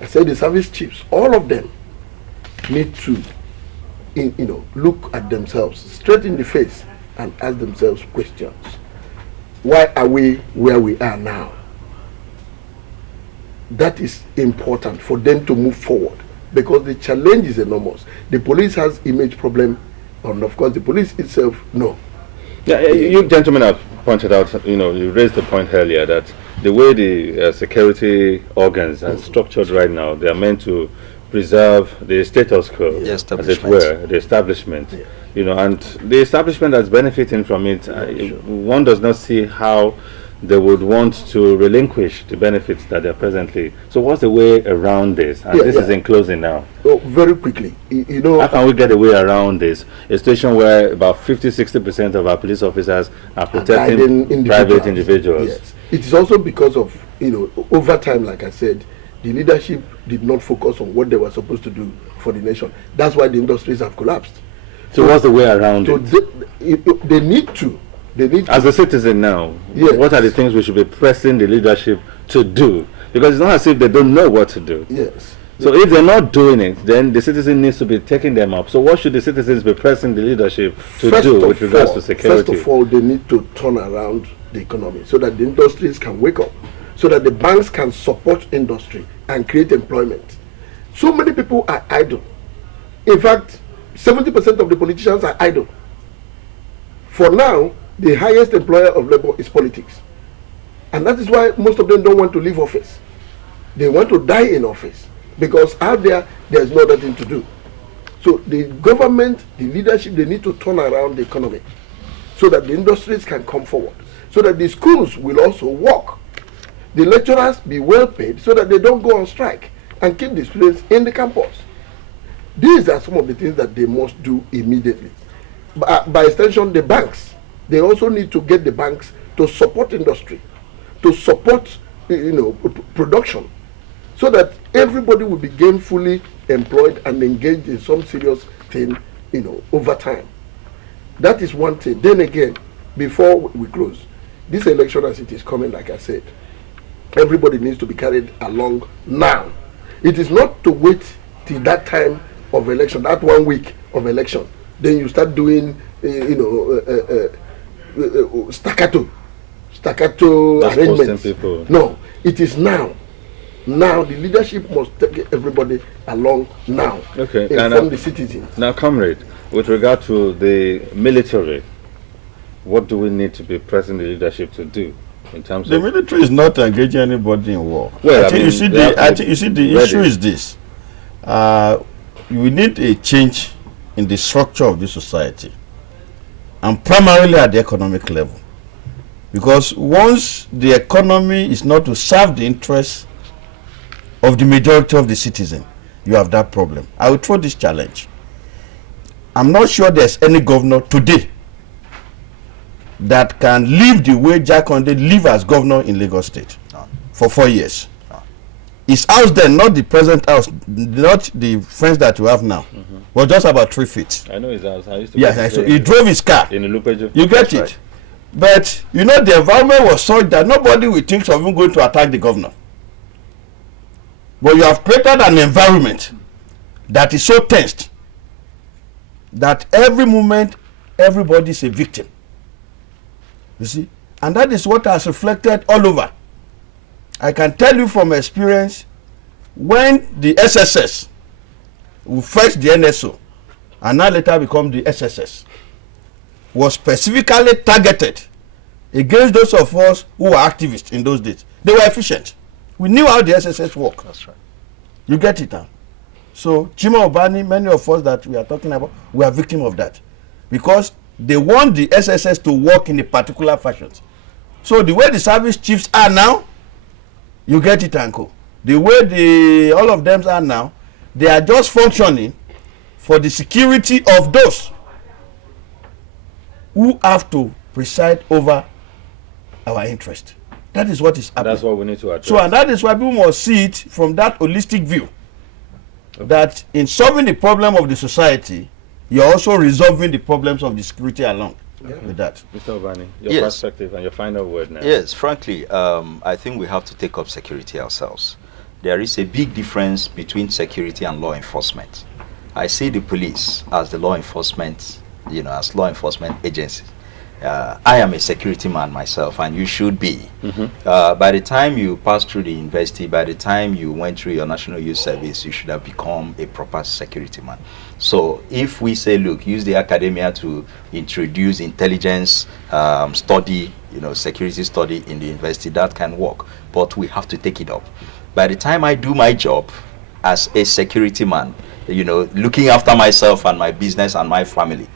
I said the service chiefs, all of them need to, look at themselves straight in the face and ask themselves questions. Why are we where we are now? That is important for them to move forward, because the challenge is enormous. The police has image problem, and of course the police itself, no. Yeah, you gentlemen have pointed out, you raised the point earlier that the way the security organs are structured right now, they are meant to preserve the status quo, as it were, the establishment. Yeah. And the establishment that's benefiting from it, one does not see how they would want to relinquish the benefits that they're presently. So what's the way around this? And this is in closing now. Oh, very quickly. How can we get a way around this? A situation where about 50-60% of our police officers are protecting private individuals. Yes. It is also because of, over time, like I said, the leadership did not focus on what they were supposed to do for the nation. That's why the industries have collapsed. So what's the way around it? They need to. As a citizen now, what are the things we should be pressing the leadership to do? Because it's not as if they don't know what to do. Yes. So if they're not doing it, then the citizen needs to be taking them up. So what should the citizens be pressing the leadership to do with regards to security? First of all, they need to turn around the economy so that the industries can wake up, so that the banks can support industry and create employment. So many people are idle. In fact, 70% of the politicians are idle. For now, the highest employer of labor is politics. And that is why most of them don't want to leave office. They want to die in office, because out there's no other thing to do. So the government, the leadership, they need to turn around the economy so that the industries can come forward, so that the schools will also work. The lecturers be well paid so that they don't go on strike and keep the students in the campus. These are some of the things that they must do immediately. By extension, the banks, they also need to get the banks to support industry, to support production, so that everybody will be gainfully employed and engaged in some serious thing, over time. That is one thing. Then again, before we close, this election as it is coming, like I said, everybody needs to be carried along now. It is not to wait till that time of election, that 1 week of election, then you start doing, staccato arrangements. No, it is now. Now the leadership must take everybody along now. Okay, inform the citizens. Now, comrade, with regard to the military, what do we need to be pressing the leadership to do in terms the of... The military is not engaging anybody in war. Well, I think the issue is this. We need a change in the structure of the society, and primarily at the economic level. Because once the economy is not to serve the interests of the majority of the citizen, you have that problem. I will throw this challenge. I'm not sure there's any governor today that can live the way Jack Conde lived as governor in Lagos State for 4 years. His house then, not the present house, not the friends that you have now, was just about 3 feet. I know his house. I used to so he drove his car. In Lupejo. You get it? Right. But the environment was such that nobody will think of him going to attack the governor. But you have created an environment that is so tensed that every moment everybody is a victim. You see? And that is what has reflected all over. I can tell you from experience, when the SSS who fetch the NSO and now later become the SSS was specifically targeted against those of us who were activists in those days. They were efficient. We knew how the SSS work. That's right. You get it now. So Chima Obani, many of us that we are talking about, we are victim of that, because they want the SSS to work in a particular fashion. So the way the service chiefs are now, you get it, Uncle. The way all of them are now, they are just functioning for the security of those who have to preside over our interest. That is what is happening. That's what we need to address. So, and that is why people must see it from that holistic view. Okay. That in solving the problem of the society, you're also resolving the problems of the security along with that. Mr. Obani, your perspective and your final word now. Yes, frankly, I think we have to take up security ourselves. there is a big difference between security and law enforcement. I see the police as the law enforcement, as law enforcement agencies. I am a security man myself, and you should be. By the time you pass through the university, by the time you went through your National Youth Service, you should have become a proper security man. So if we say, look, use the academia to introduce intelligence study, security study in the university, that can work. But we have to take it up. By the time I do my job as a security man, looking after myself and my business and my family,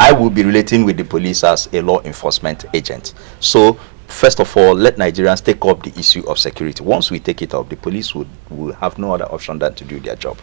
I will be relating with the police as a law enforcement agent. So, first of all, let Nigerians take up the issue of security. Once we take it up, the police will have no other option than to do their job.